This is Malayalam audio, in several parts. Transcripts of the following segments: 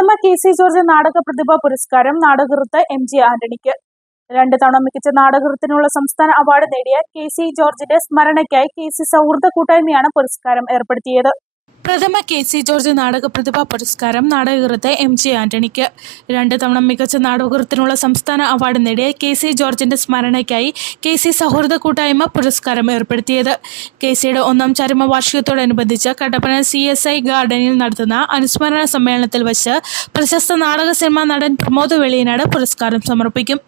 പ്രഥമ കെ സി ജോർജ് നാടക പ്രതിഭ പുരസ്കാരം നാടകൃത്ത് എം ജി ആന്റണിക്ക്. രണ്ട് തവണ മികച്ച നാടകൃത്തിനുള്ള സംസ്ഥാന അവാർഡ് നേടിയ കെ സി ജോർജിന്റെ സ്മരണയ്ക്കായി കെ സി സൗഹൃദ കൂട്ടായ്മയാണ് പുരസ്കാരം ഏർപ്പെടുത്തിയത്. പ്രഥമ കെ സി ജോർജ് നാടക പ്രതിഭാ പുരസ്കാരം നാടകകൃത്ത് എം ജി ആന്റണിക്ക്. രണ്ട് തവണ മികച്ച നാടകകൃത്തിനുള്ള സംസ്ഥാന അവാർഡ് നേടിയ കെ സി ജോർജിന്റെ സ്മരണയ്ക്കായി കെ സി സൗഹൃദ കൂട്ടായ്മ പുരസ്കാരം ഏർപ്പെടുത്തിയത്. കെ സിയുടെ ഒന്നാം ചരമ വാർഷികത്തോടനുബന്ധിച്ച് കട്ടപ്പന സി എസ് ഐ ഗാർഡനിൽ നടത്തുന്ന അനുസ്മരണ സമ്മേളനത്തിൽ വച്ച് പ്രശസ്ത നാടക സിനിമാ നടൻ പ്രമോദ് വെളിയനാട് പുരസ്കാരം സമർപ്പിക്കും.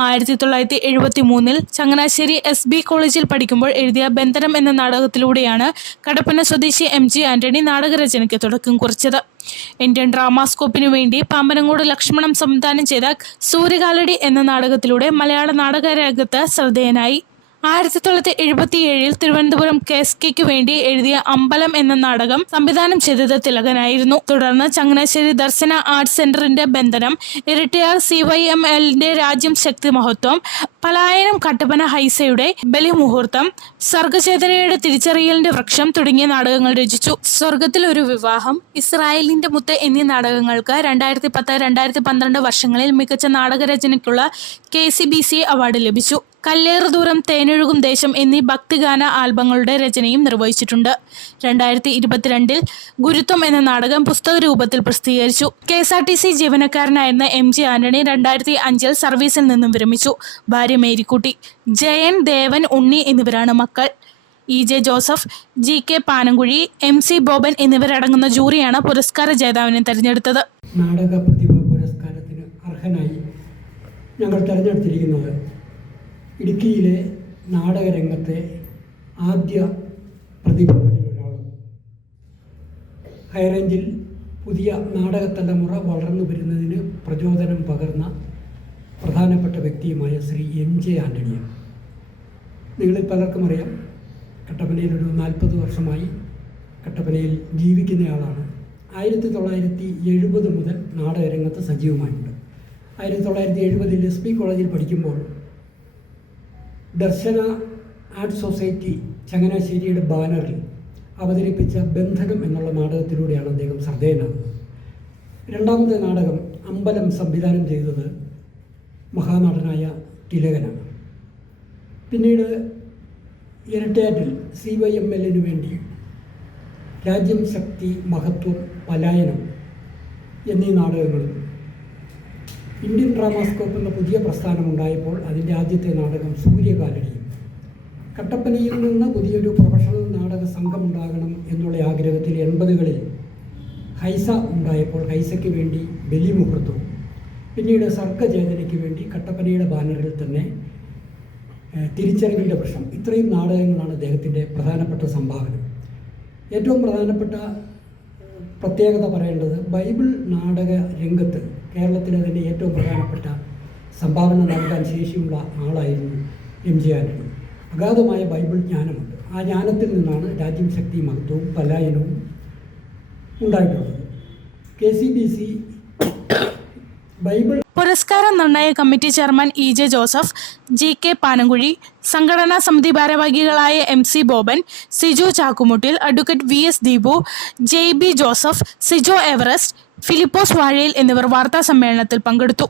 ആയിരത്തി തൊള്ളായിരത്തി എഴുപത്തി മൂന്നിൽ ചങ്ങനാശ്ശേരി എസ് ബി കോളേജിൽ പഠിക്കുമ്പോൾ എഴുതിയ ബന്ധനം എന്ന നാടകത്തിലൂടെയാണ് കടപ്പന സ്വദേശി എം ജി ആന്റണി നാടകരചനയ്ക്ക് തുടക്കം കുറിച്ചത്. ഇന്ത്യൻ ഡ്രാമാസ്കോപ്പിനു വേണ്ടി പാമ്പനങ്ങോട് ലക്ഷ്മണം സംവിധാനം ചെയ്ത സൂര്യകാലടി എന്ന നാടകത്തിലൂടെ മലയാള നാടകരംഗത്ത് ശ്രദ്ധേയനായി. ആയിരത്തി തൊള്ളായിരത്തി എഴുപത്തിയേഴിൽ തിരുവനന്തപുരം കെസ് കെക്ക് വേണ്ടി എഴുതിയ അമ്പലം എന്ന നാടകം സംവിധാനം ചെയ്തത് തിലകനായിരുന്നു തുടർന്ന് ചങ്ങനാശ്ശേരി ദർശന ആർട്സ് സെന്ററിന്റെ ബന്ധനം ഇരട്ടിയാർ സി വൈ എം എല്ലിന്റെ രാജ്യം ശക്തി മഹത്വം പലായനം കട്ടപ്പന ഹൈസയുടെ ബലിമുഹൂർത്തം സ്വർഗചേതനയുടെ തിരിച്ചറിയലിന്റെ വൃക്ഷം തുടങ്ങിയ നാടകങ്ങൾ രചിച്ചു. സ്വർഗത്തിൽ ഒരു വിവാഹം ഇസ്രായേലിന്റെ മുത്ത് എന്നീ നാടകങ്ങൾക്ക് രണ്ടായിരത്തി പത്ത് രണ്ടായിരത്തി പന്ത്രണ്ട് വർഷങ്ങളിൽ മികച്ച നാടകരചനയ്ക്കുള്ള K C B C award ലഭിച്ചു. കല്ലേറ് ദൂരം തേനൊഴുകും ദേശം എന്നീ ഭക്തിഗാന ആൽബങ്ങളുടെ രചനയും നിർവഹിച്ചിട്ടുണ്ട്. രണ്ടായിരത്തി ഇരുപത്തിരണ്ടിൽ ഗുരുത്വം എന്ന നാടകം പുസ്തക രൂപത്തിൽ പ്രസിദ്ധീകരിച്ചു. K S R T C ജീവനക്കാരനായിരുന്ന M G Antony രണ്ടായിരത്തി അഞ്ചിൽ സർവീസിൽ നിന്നും വിരമിച്ചു. ഭാര്യ മേരിക്കുട്ടി ജയൻ ദേവൻ ഉണ്ണി എന്നിവരാണ് മക്കൾ. E J Joseph G K Panankuzhi M C Boban എന്നിവരടങ്ങുന്ന ജൂറിയാണ് പുരസ്കാര ജേതാവിനെ തെരഞ്ഞെടുത്തത്. നാടക പ്രതിഭ പുരസ്കാരത്തിന് അർഹനായി ഞങ്ങൾ തിരഞ്ഞെടുത്തിരിക്കുന്നത്. ഇടുക്കിയിലെ നാടകരംഗത്തെ ആദ്യ പ്രതിഭകളിൽ ഒരാളും ഹൈറേഞ്ചിൽ പുതിയ നാടക തലമുറ വളർന്നു വരുന്നതിന് പ്രചോദനം പകർന്ന പ്രധാനപ്പെട്ട വ്യക്തിയുമായ ശ്രീ എം ജെ ആന്റണിയ നിങ്ങളിൽ പലർക്കും അറിയാം കട്ടപ്പനയിൽ ഒരു നാൽപ്പത് വർഷമായി കട്ടപ്പനയിൽ ജീവിക്കുന്നയാളാണ്. ആയിരത്തി തൊള്ളായിരത്തി എഴുപത് മുതൽ നാടകരംഗത്ത് സജീവമായിട്ടുണ്ട്. ആയിരത്തി തൊള്ളായിരത്തി എഴുപതിൽ എസ് പി കോളേജിൽ പഠിക്കുമ്പോൾ ദർശന ആർട്ട് സൊസൈറ്റി ചങ്ങനാശ്ശേരിയുടെ ബാനറിൽ അവതരിപ്പിച്ച ബന്ധനം എന്നുള്ള നാടകത്തിലൂടെയാണ് അദ്ദേഹം ശ്രദ്ധേയനാകുന്നത് രണ്ടാമത്തെ നാടകം അമ്പലം സംവിധാനം ചെയ്തത് മഹാനടനായ തിലകനാണ്. പിന്നീട് ഇരട്ടയാറ്റിൽ സി വൈ എം എല്ലിനു വേണ്ടി രാജ്യം ശക്തി മഹത്വം പലായനം എന്നീ നാടകങ്ങളും ഇന്ത്യൻ ഡ്രാമാസ്കോപ്പ് എന്ന പുതിയ പ്രസ്ഥാനം ഉണ്ടായപ്പോൾ അതിന്റെ ആദ്യത്തെ നാടകം സൂര്യകാലടിയും കട്ടപ്പനയിൽ നിന്ന് പുതിയൊരു പ്രൊഫഷണൽ നാടക സംഘം ഉണ്ടാകണം എന്നുള്ള ആഗ്രഹത്തിൽ എൺപതുകളിൽ ഹൈസ ഉണ്ടായപ്പോൾ ഹൈസയ്ക്ക് വേണ്ടി ബലിമുഹൂർത്തവും പിന്നീട് സർഗചേതനയ്ക്ക് വേണ്ടി കട്ടപ്പനയുടെ ബാനറിൽ തന്നെ തിരിച്ചറിവിന്റെ പ്രശ്നം. ഇത്രയും നാടകങ്ങളാണ് അദ്ദേഹത്തിന്റെ പ്രധാനപ്പെട്ട സംഭാവന. ഏറ്റവും പ്രധാനപ്പെട്ട പ്രത്യേകത പറയേണ്ടത് ബൈബിൾ നാടക രംഗത്ത് കേരളത്തിലെ തന്നെ ഏറ്റവും പ്രധാനപ്പെട്ട സംഭാവന നൽകാൻ ശേഷിയുള്ള ആളായിരുന്നു എം ജി ആൻഡ് അഗാധമായ ബൈബിൾ ജ്ഞാനമുണ്ട്. ആ ജ്ഞാനത്തിൽ നിന്നാണ് രാജ്യം ശക്തി മഹത്വവും പലായനവും ഉണ്ടായിട്ടുള്ളത്. K C B C Bible പുരസ്കാര നിർണയ committee chairman E J Joseph G K Panankuzhi സംഘടനാ സമിതി ഭാരവാഹികളായ M C Boban Siju Chakkumuttil advocate V S Deepu J B Joseph Sijo Everest Philipose Vazhayil എന്നിവർ വാർത്താ സമ്മേളനത്തിൽ പങ്കെടുത്തു.